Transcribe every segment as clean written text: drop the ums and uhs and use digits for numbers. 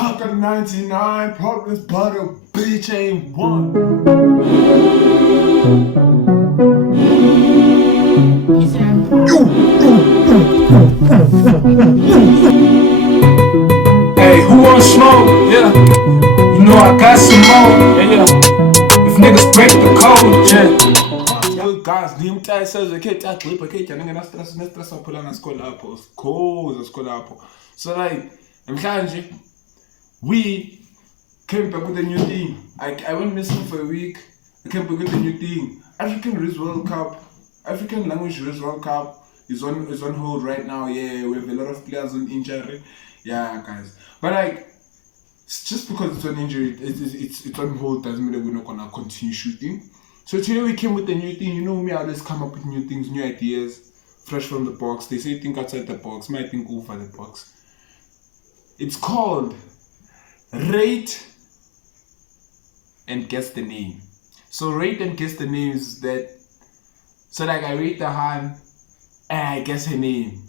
I got 99 problems, but a bitch ain't one. Hey, who want smoke? Yeah, you know I got some more. Yeah, if niggas break the code, yeah. Yo guys, ngimtaya sezekhetha agxipha ekhethana ngenastress nestress waphula ngasikole lapho sikhoza sikole lapho. So like namhlanje we came back with a new thing. I went missing for a week. I came back with a new thing. African Riz World Cup, African Language Riz World Cup is on hold right now. Yeah, we have a lot of players on injury. Yeah, guys. But like, just because it's on injury, it's on hold doesn't mean that we're not gonna continue shooting. So today we came with a new thing. You know me, I always come up with new things, new ideas, fresh from the box. They say think outside the box. Me, I think over the box. It's called Rate and Guess the Name. So rate and guess the name is that. So like I rate the hand and I guess her name.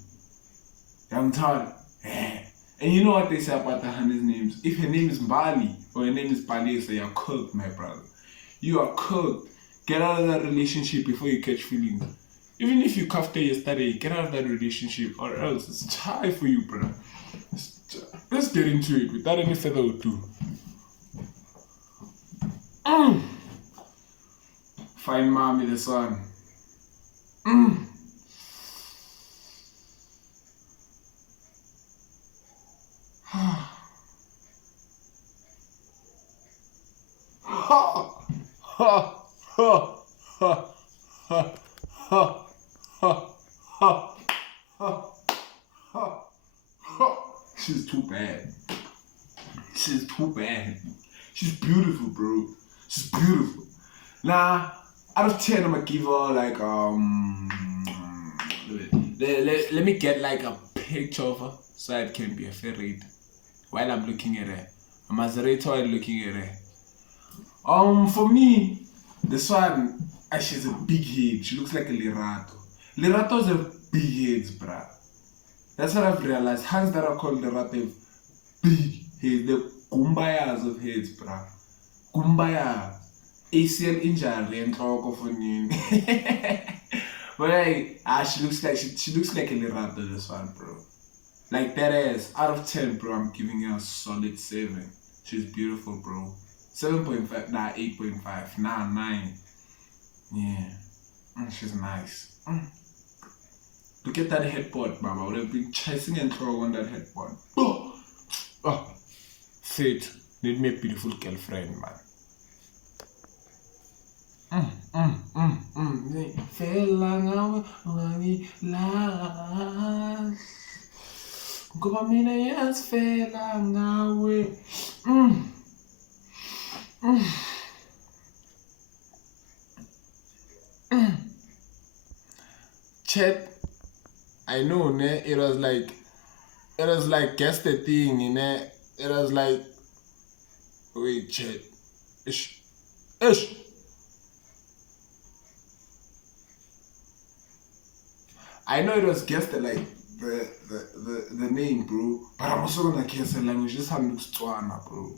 I'm tired. And you know what they say about the Hannah's names? If her name is Mbali or her name is Palesa, you're cooked, my brother. You are cooked. Get out of that relationship before you catch feelings. Even if you cuffed her yesterday, get out of that relationship or else it's time for you, bro. Let's get into it without any further ado. Find mommy the sun. She's too bad. She's too bad. She's beautiful, bro. She's beautiful. Nah, out of 10, I'm gonna give her like let me get like a picture of her so it can be a fair rate while I'm looking at her. I'm as a rate while looking at her. For me, this one, she's a big head. She looks like a Lerato. Leratos have big heads, bruh. That's what I've realized. Hands that are called Lerato have big heads. They're gumbayas of heads, bruh. Gumbaya. ACL injury and talk of a name. But like, she looks like a Lerato, this one, bro. Like that ass, out of 10, bro, I'm giving her a solid 7. She's beautiful, bro. 7.5, nah, 8.5, nah, 9. Yeah, she's nice. Look at that headboard, mama. I would have been chasing and throwing on that headboard. Oh, fate. Need me a beautiful girlfriend, man. Fela ngawe ungangilahle ngoba mina yazifela ngawe. Chat, I know, ne? It was like guess the thing, ne? It was like, wait, chat, ish. I know it was guessed like the name, bro. But I'm also gonna guess the language. This one looks Tswana, bro.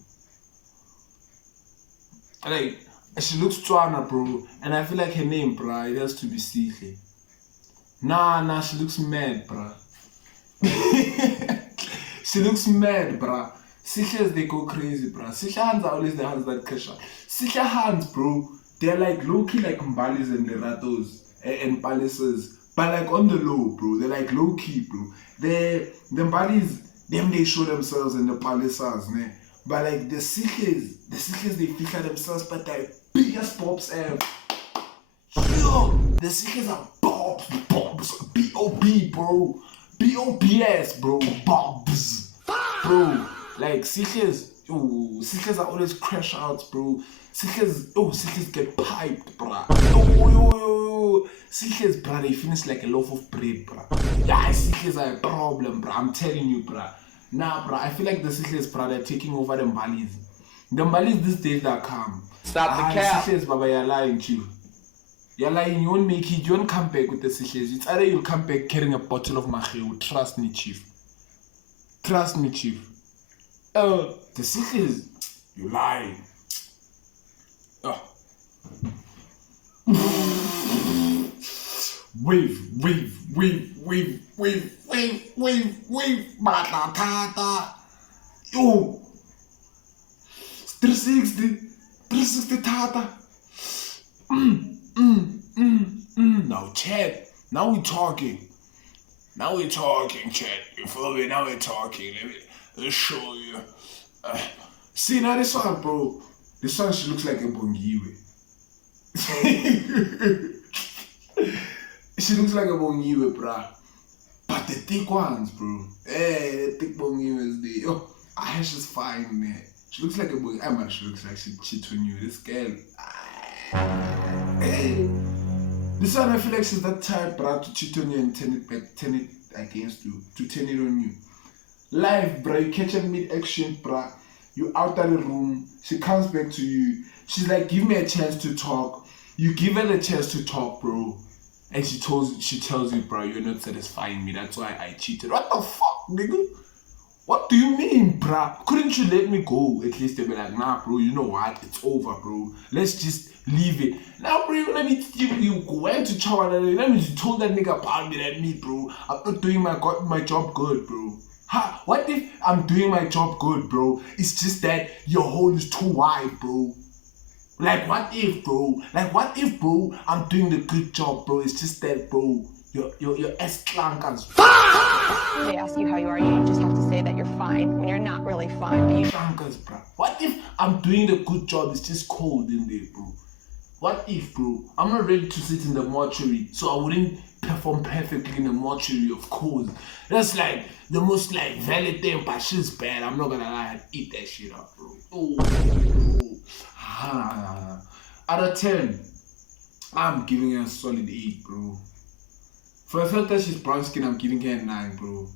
Like she looks Tswana, bro. And I feel like her name, bro, it has to be Sihle. Nah, she looks mad, bro. She looks mad, bro. Sihles, they go crazy, bro. Sihle hands are always the hands that cash out. Sihle hands, bro, they're like low-key like Mbalis and Leratos and Palaces. But like on the low, bro. They're like low-key, bro. The Mbalis, they show themselves in the Palaces, man. But like the Sihles, they feature themselves, but they're biggest pops ever. Yo, the Sihles are bobs. B-O-B, bro. B-O-B-S, bro. Bobs. Bro, like Sihles are always crash outs, bro. Sihles get piped, bro. Yo. Sihles, bro, they finish like a loaf of bread, bro. Yeah, Sihles are a problem, bro. I'm telling you, bro. Nah, bro, I feel like the Sihles, bro, they're taking over the Mbalis. The Mbalis these days that come. Stop the cap. Sihles, baba, you're lying, too. You're lying, you won't make it, you won't come back with the Sihles. It's either you'll come back carrying a bottle of Maheu. Trust me, chief. The secret is you lying. Oh. Wave, Batatata. Yo, 360 Tata. Now, Chad, now we're talking. Chad. You feel me? Now we're talking. Let me show you. See, now this one, bro. This one, she looks like a Bongiwe. She looks like a Bongiwe, bruh. But the thick ones, bro. Hey, the thick Bongiwes, there. Yo, she's fine, man. She looks like a Bongiwe. Man, she looks like she cheats on you. This girl. Hey. This one, I feel like she's that type, bruh, to cheat on you and turn it against you. To turn it on you. Live, bruh. You catch her mid-action, bruh. You out of the room. She comes back to you. She's like, give me a chance to talk. You give her the chance to talk, bro. And she tells you, bro, you're not satisfying me. That's why I cheated. What the fuck, nigga? What do you mean, bro? Couldn't you let me go? At least they'll be like, nah, bro, you know what? It's over, bro. Let's just leave it. Now, bro, you went to chow. That means you told that nigga about me than me, bro. I'm not doing my job good, bro. Ha, what if I'm doing my job good, bro? It's just that your hole is too wide, bro. Like, what if, bro? I'm doing the good job, bro? It's just that, bro, your ass clankers. They ask you how you are, you just have to say that you're fine when you're not really fine. But you clankers, bro. What if I'm doing the good job? It's just cold in there, bro. What if, bro? I'm not ready to sit in the mortuary, so I wouldn't perform perfectly in the mortuary, of course. That's like the most like valid thing, but she's bad. I'm not gonna lie, I'd eat that shit up, bro. Oh. Out of 10, I'm giving her a solid 8, bro. For the fact that she's brown skin, I'm giving her a 9, bro.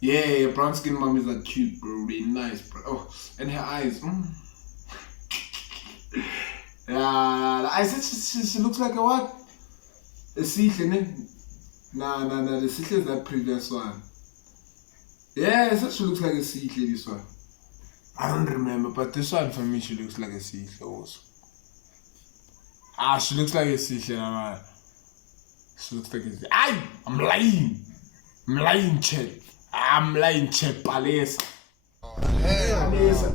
Yeah, brown skin mummies are cute, bro. Really nice, bro. Oh, and her eyes. Yeah, I said she looks like a what? A Sihle, ne? Nah, the Sihle is that previous one. Yeah, I said she looks like a Sihle, this one. I don't remember, but this one for me, she looks like a Sihle also. She looks like a Sihle. She looks like a Sihle. I'm lying, Chet. Palesa. Palesa.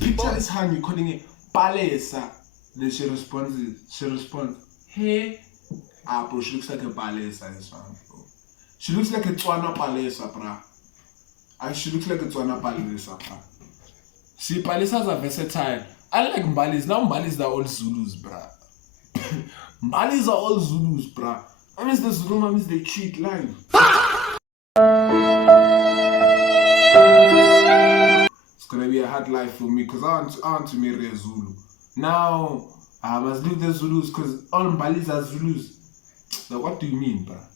Picture this hand, you're calling it Palesa. Then she responds, hey. Bro, she looks like a Palesa, this one, bro. She looks like a Tswana Palesa, bro. She looks like a Tswana Palesa, bro. See, Palesas are versatile. I like Mbalis. Now Mbalis are all Zulus, bruh. Mbalis are all Zulus, bruh. That means the Zulu mummies, they cheat live. It's gonna be a hard life for me because I want to marry a Zulu. Now, I must leave the Zulus because all Mbalis are Zulus. Like, what do you mean, bruh?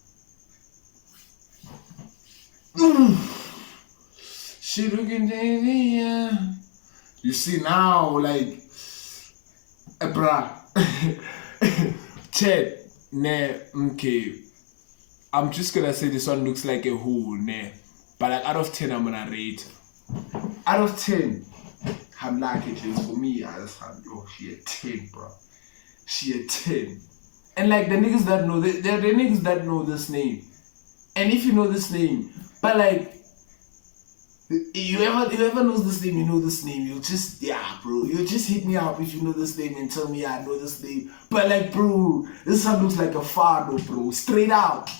She looking at you see now, like, bruh. Chad, ne, okay. I'm just gonna say this one looks like a hole, ne. But like, out of 10, I'm gonna rate. Out of 10, I'm like it is for me. I just have, she a 10, bro. She a 10. And like the niggas that know, they're the niggas that know this name. And if you know this name, but like, whoever knows this name, you know this name, you'll just, bro, you'll just hit me up if you know this name and tell me I know this name. But like, bro, this one looks like a fado, bro, straight out.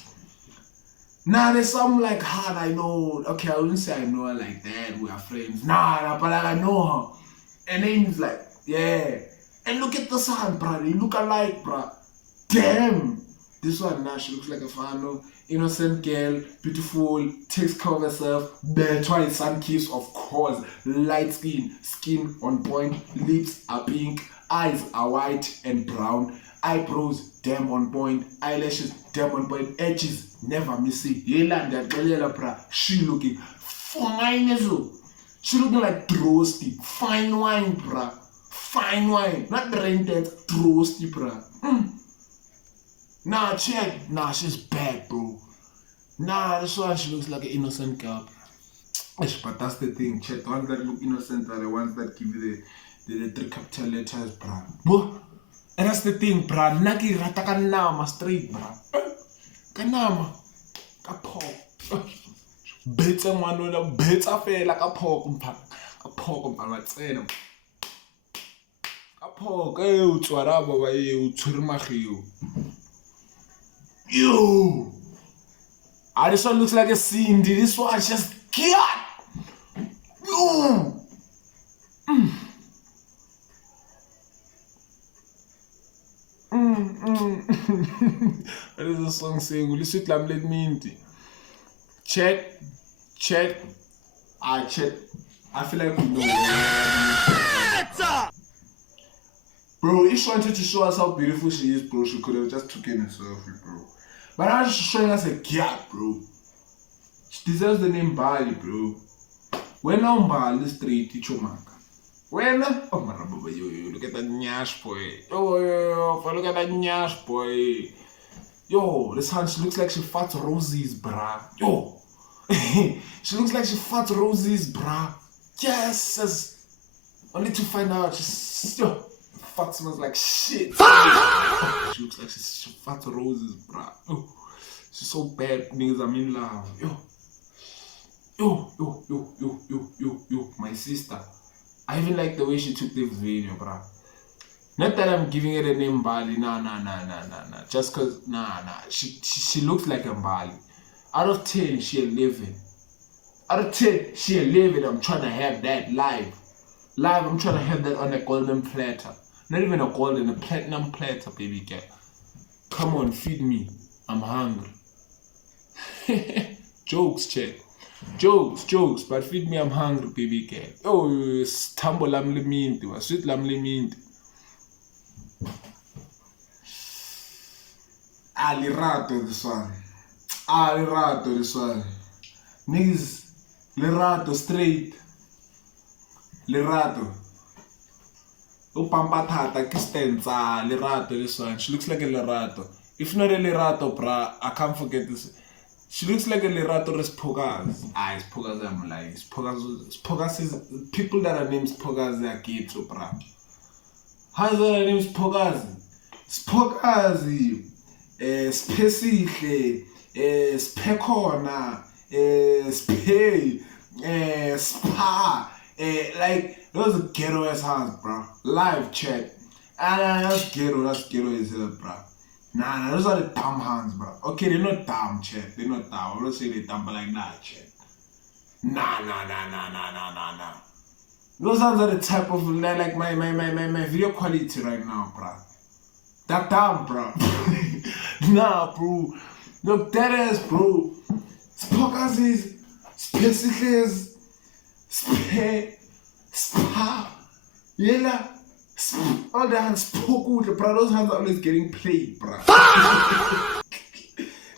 Nah, there's some like hard I know. Okay, I wouldn't say I know her like that, we are friends. Nah, but like I know her. Her name is like, yeah. And look at this one, bro, they look alike, bro. Damn. This one, now she looks like a fano. Innocent girl, beautiful, takes care of herself, twice sun kiss, of course, light skin on point, lips are pink, eyes are white and brown, eyebrows damn on point, eyelashes damn on point, edges never missing. She looking fine as well. She looking like Drosty, fine wine, bruh. Fine wine, not rented, Drosty, bruh. Nah, check. Nah, she's bad, bro. Nah, this one, she looks like an innocent girl. But that's the thing, chat. The ones that look innocent are the ones that give you the 3 capital letters, bruh. And that's the thing, bruh. Naki rata ka nama straight, bruh. Ka nama. Ka pork. Betsa ngwanona, betsa fela ka pork, mpa. Ka pork, mpa, matsena. Ka pork, o tswara baba o tshwere magio. Yo! This one looks like a scene, dude. This one just God. Yo! What is the song saying? Will you sweet lamb let me into? Chat. Chat. I feel like we know. Bro, if she wanted to show us how beautiful she is, bro, she could have just taken a selfie, bro. But now she's showing us a gap, bro. She deserves the name Bali, bro. When I'm Bali straight, Tichomaka. When? Oh, my rabba, yo, look at that nyash boy. Yo, look at that nyash boy. Yo, this hand, she looks like she fought roses, bruh. Yo. She looks like she fought roses, bruh. Yes. Only to find out she's, yo, fat smells like shit. She looks like she fought roses, bruh. Yo. She's so bad, niggas, I'm in love. Yo, my sister. I even like the way she took the video, bruh. Not that I'm giving it a name Bali, nah. Just cause, nah. She looks like a Bali. Out of 10, she 11. Out of 10, she 11. I'm trying to have that live. I'm trying to have that on a golden platter. Not even a golden, a platinum platter, baby girl. Come on, feed me. I'm hungry. Jokes, check. Jokes, but feed me, I'm hungry, baby girl. Oh, stambo lam leminti, sweet lam leminti. Lirato this one. Lirato this one. Niggas, lirato straight. Lirato. Upampatata kistenza, lirato this one. She looks like a lirato. If not a lirato, bruh, I can't forget this. She looks like a lirato Spogas. It's Spogas, I'm lying. Spogas is people that are named Spogas, they are ghetto, bruh. How's that name Spogas? Spogas, Spesihle, Spekona, Spe, Spa, like those ghetto ass hands, bruh. Live chat. That's ghetto as hell, bruh. Nah, those are the dumb hands, bro. Okay, they're not dumb, chat. They're not dumb. I'm not saying they're dumb, but like, nah, chat. Nah. Those hands are the type of, like, my video quality right now, bro. That dumb, bro. Nah, bro. Look, that ass, bro. Spokas is, specific spa, yela. All the hands spoke, bro. Those hands are always getting played, bro.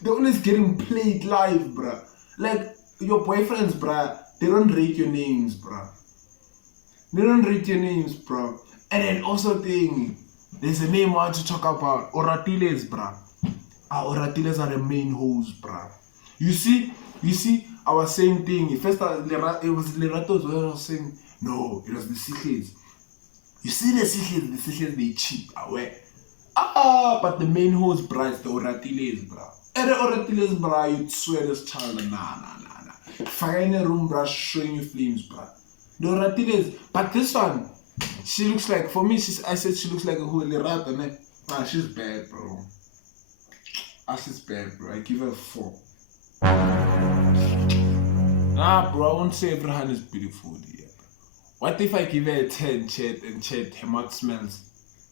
They're always getting played live, bro. Like your boyfriends, bro. They don't rate your names, bro. And then also there's a name I want to talk about. Oratiles, bro. Oratiles are the main hoes, bro. You see, I was saying thing. First, it was Leratos where I was saying no. It was the Sihles. You see the Sihles, they cheap, away. But the main host, bro, is the Oratiles, bro. And the Oratiles, bro, you'd swear this child, nah. Fire a room, bro, showing you flames, bro. The Oratiles, but this one, she looks like, for me, I said she looks like a holy rat, and nah, she's bad, bro. She's bad, bro. I give her 4. Nah, bro, I won't say every hand is beautiful, yeah. What if I give her a 10, chat, and chat, her mouth smells?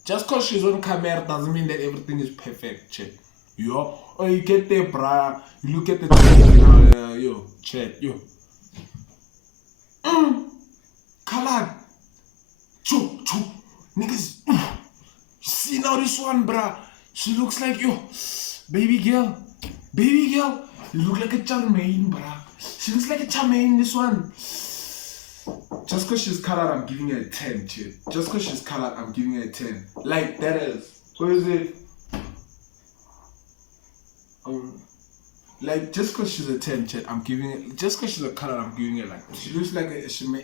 Just cause she's on camera doesn't mean that everything is perfect, chat. Yo, or you get there, bruh, you look at the yo, chat, yo. Kalad. Choo. Niggas, you see now this one, bruh. She looks like, yo, baby girl, you look like a Charmaine, bruh. She looks like a Charmaine, this one. Just because she's colored, I'm giving her a 10, chill. Just because she's colored, I'm giving her a 10. Like, that is. What is it? like just because she's a 10, chat, I'm giving it. Just because she's a color, I'm giving it like. She looks like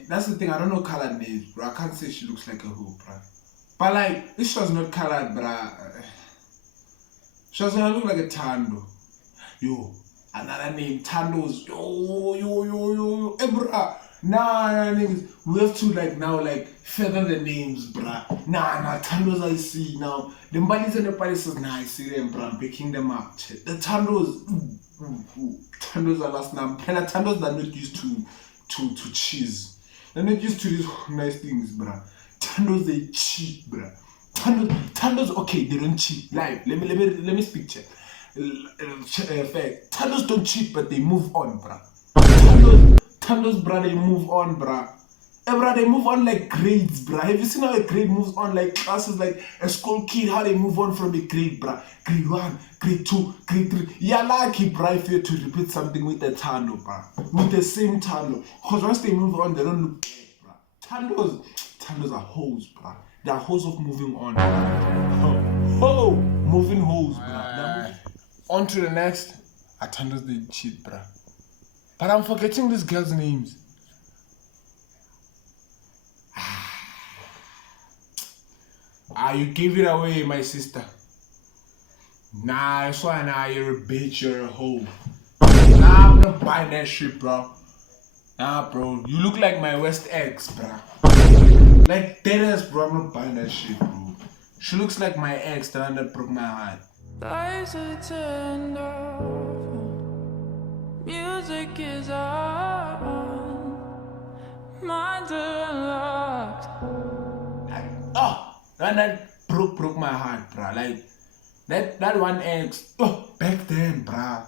that's the thing. I don't know color names, bro. I can't say she looks like a hoe, bro. But like, if she was not colored, bro, she was gonna look like a Tando. Yo, another name, Tandos. Yo. Hey, bruh. Nah, niggas. We have to like feather the names, bruh. Nah, Tandos I see now. The Mbalis and the Palaces, nah, I see them, bruh. I'm picking them up. The Tandos, Tandos are last now. And the Tandos are not used to cheese. They're not used to these nice things, bruh. Tandos, they cheat, bruh. Tandos, okay, they don't cheat. Like, let me speak, chat. Fact. Tandos don't cheat, but they move on, bruh. Tandos, bruh, they move on, bruh. Bruh, they move on like grades, bruh. Have you seen how a grade moves on like classes, like a school kid, how they move on from a grade, bruh? Grade 1, grade 2, grade 3. You're lucky, bruh, if you to repeat something with the Tando, bruh. With the same Tando. Because once they move on, they don't look bad, bruh. Tandos are hoes, bruh. They are hoes of moving on. Moving hoes, bruh. On to the next. Tandos, they cheat, bruh. But I'm forgetting these girls' names. You gave it away, my sister. Nah, that's why now you're a bitch, you're a hoe. Nah, I'm not buying that shit, bro. Nah, bro, you look like my West ex, bro. Like deadass, bro, I'm not buying that shit, bro. She looks like my ex, the one that broke my heart. Lights are turned off, music is on, minds are unlocked. That broke my heart, bruh. Like that one ex, back then, bruh.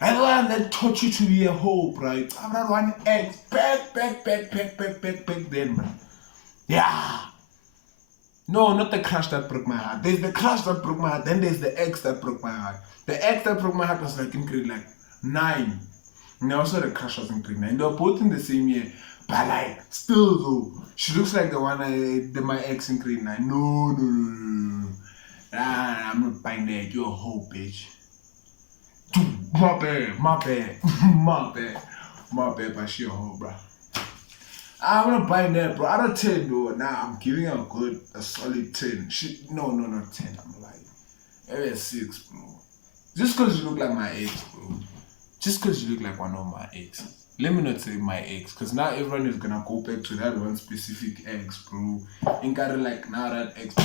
That one that taught you to be a hoe, bruh. That one ex, back then, bruh. Yeah. No, not the crush that broke my heart. There's the crush that broke my heart. Then there's the ex that broke my heart. The ex that broke my heart was like in grade 9. And also the crush was in grade 9. They were both in the same year. But like, still though, she looks like the one my ex in grade 9. No. Nah, I'm not buying that. You're a hoe, bitch. My bad, but she a hoe, bro. I'm not buying that, bro. Out of 10, though. Nah, I'm giving her a solid 10. No, not 10. I'm lying. Maybe a 6, bro. Just because you look like my ex, bro. Just because you look like one of my exes. Let me not say my ex, because now everyone is gonna go back to that one specific ex, bro. Ain't gotta like, now that ex, bro,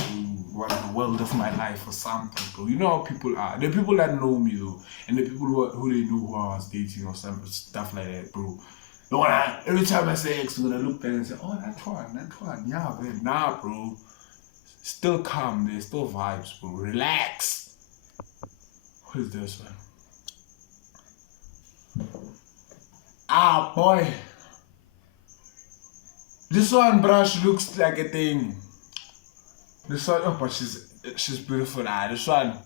was the world of my life or something, bro. You know how people are. The people that know me, though, and the people who they know who I was dating or some stuff like that, bro. Every time I say ex, I'm gonna look back and say, oh, that one, yeah, man. Nah, bro. Still calm, there's still vibes, bro. Relax. Who's this one? Boy. This one, bro, she looks like a thing. This one, but she's beautiful. This one,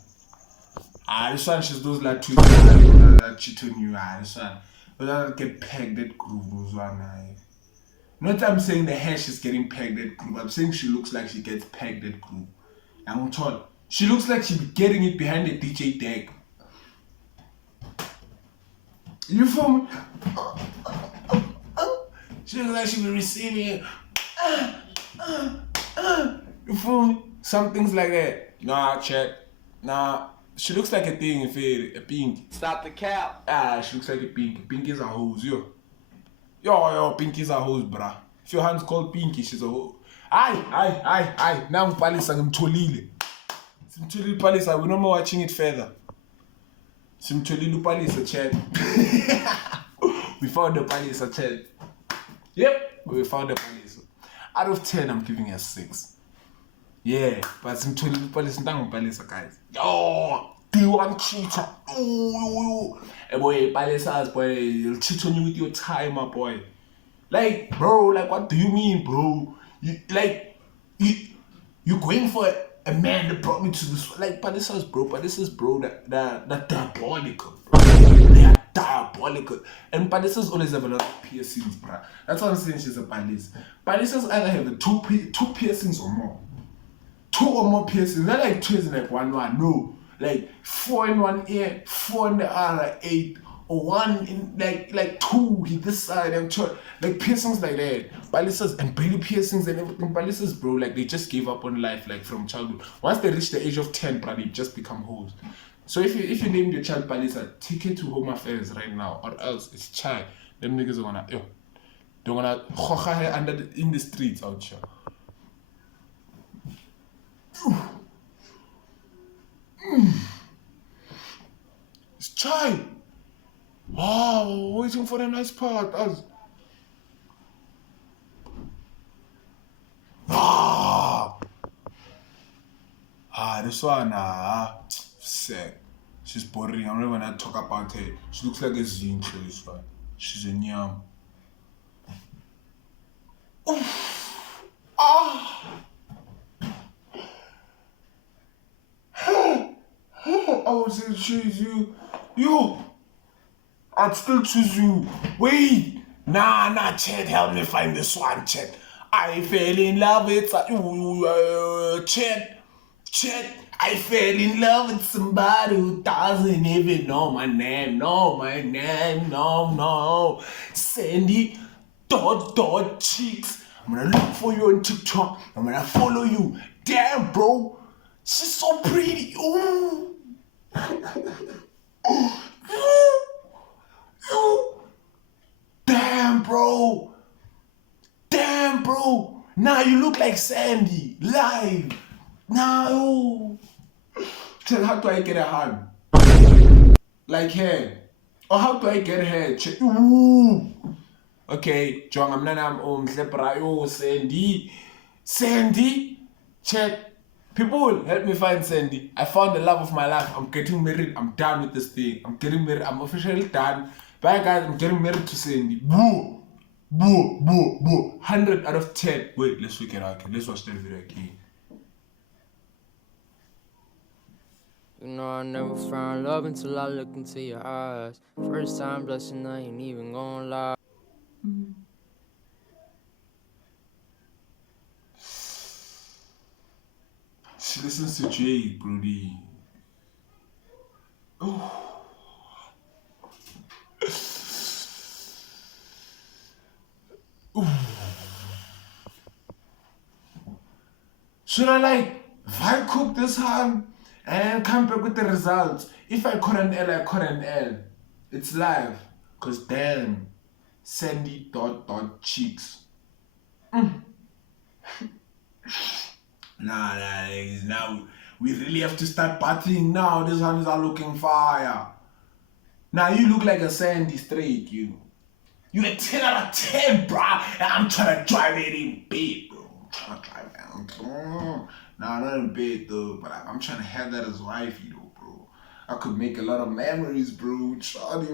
she's those like two that cheat on you. This one, but I get pegged that groove. Those one, Not that I'm saying the hair she's getting pegged that groove. I'm saying she looks like she gets pegged that groove. I'm told she looks like she be getting it behind the DJ deck. You feel me? She looks like she be receiving it. You feel me? Some things like that. Nah, check. Nah, she looks like a thing, a pink. Stop the cap. She looks like a pink. Pinkies are hoes, yo. Yo, pinkies are hoes, bruh. If your hand's called Pinky, she's a hoe. Aye. Now I'm Palisa, I'm Tolile. Simtolile Palisa, we're no more watching it further. Simtolile Palisa, chat. We found the Palisa, chat. Yep, we found the Palisa. Out of 10, I'm giving her 6. Yeah, but Simtolile Palisa, I'm Palisa, guys. Yo, D1 cheater. Hey boy, Palisa, boy, you'll cheat on you with your time, my boy. Like, bro, like, what do you mean, bro? You're going for a man that brought me to this. Like, Palisas, bro, that diabolical, bro. They are diabolical. And Palisas always have a lot of piercings, bro. That's why I'm saying she's a Palis. Palisas either have the two piercings or more. 2 or more piercings. Not like 2 is like 1. No. like 4 in one ear, 4 in the other, 8, or 1 in like 2 hit this side and 2, like piercings like that. Ballistas and belly piercings and everything. Ballistas, bro, like they just gave up on life like from childhood. Once they reach the age of 10, bro, they just become hoes. So if you name your child Ballista, take it to Home Affairs right now, or else it's child. Them niggas are gonna they're gonna in the streets out here. It's chai. Wow, waiting for the nice part. This one, sick. She's boring. I'm not even gonna talk about her. She looks like a zincho, this one. She's a nyam. I would still choose you. I'd still choose you. Wait. Nah, Chet, help me find this one, Chet. I fell in love with Chet. I fell in love with somebody who doesn't even know my name. No. Sandy .cheeks. I'm gonna look for you on TikTok. I'm gonna follow you. Damn, bro. She's so pretty. Ooh. Damn, bro. Now you look like Sandy. Live. Now. Tell how do I get a hand? Like hair. Or how do I get hair? Ooh. Okay, John, I'm not Sandy. Check. People, help me find Sandy. I found the love of my life. I'm getting married. I'm done with this thing. I'm getting married. I'm officially done. Bye, guys. I'm getting married to Sandy. Boo. 100 out of 10. Wait, let's look it out. Okay, let's watch that video again. You know I never found love until I looked into your eyes. First time blushing, I ain't even gonna lie. She listens to Jay, Brody. Oh. Should I vibe cook this ham and come back with the results? If I caught an L, I caught an L. It's live. Cause damn, Sandy cheeks. Nah, now we really have to start battling now. These ones are looking fire. Now you look like a Sandy straight, you. You a 10 out of 10, bruh. And I'm trying to drive it in bed, bro. I'm trying to drive it out. Nah, not in bed though, but I'm trying to have that as wifey though, bro. I could make a lot of memories, bro. Charlie,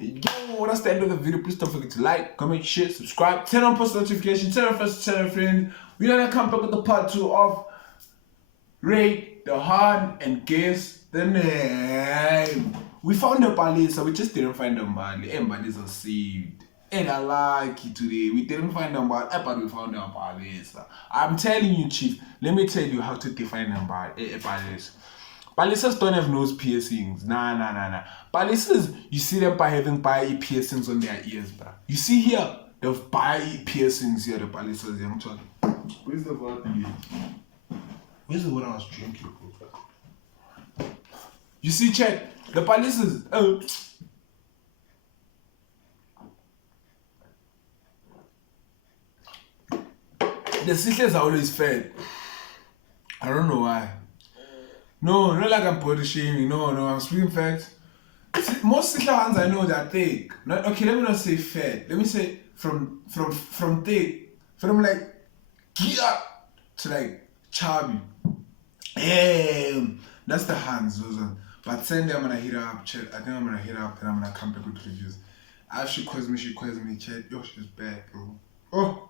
Yo, that's the end of the video. Please don't forget to like, comment, share, subscribe, turn on post notifications, tell your friends, tell your friends. We're gonna come back with the part 2 of Rate the Hand and Guess the Name. We found the Balisa, we just didn't find the Bali. Everybody's are saved. And I like it today. We didn't find the Bali, but we found the Balisa. I'm telling you, Chief, let me tell you how to define the Balisa. Balisas don't have nose piercings. Nah. Balisas, you see them by having piercings on their ears, bruh. You see here, they have piercings here, the Balisas. I'm talking. Where's the water? Where's the water I was drinking, bro? You see, check. The Balisas. The sisters are always fed. I don't know why. No, not like I'm body shaming. No, I'm speaking facts. Most Sisla ones I know they're thick. Okay, let me not say fat. Let me say from thick, from like gear to like chubby. That's the hands, those ones. But Sunday I'm gonna hit her up, chat. I think I'm gonna hit her up and I'm gonna come back with reviews. She calls me, chat. Yo, she's bad, bro. Oh.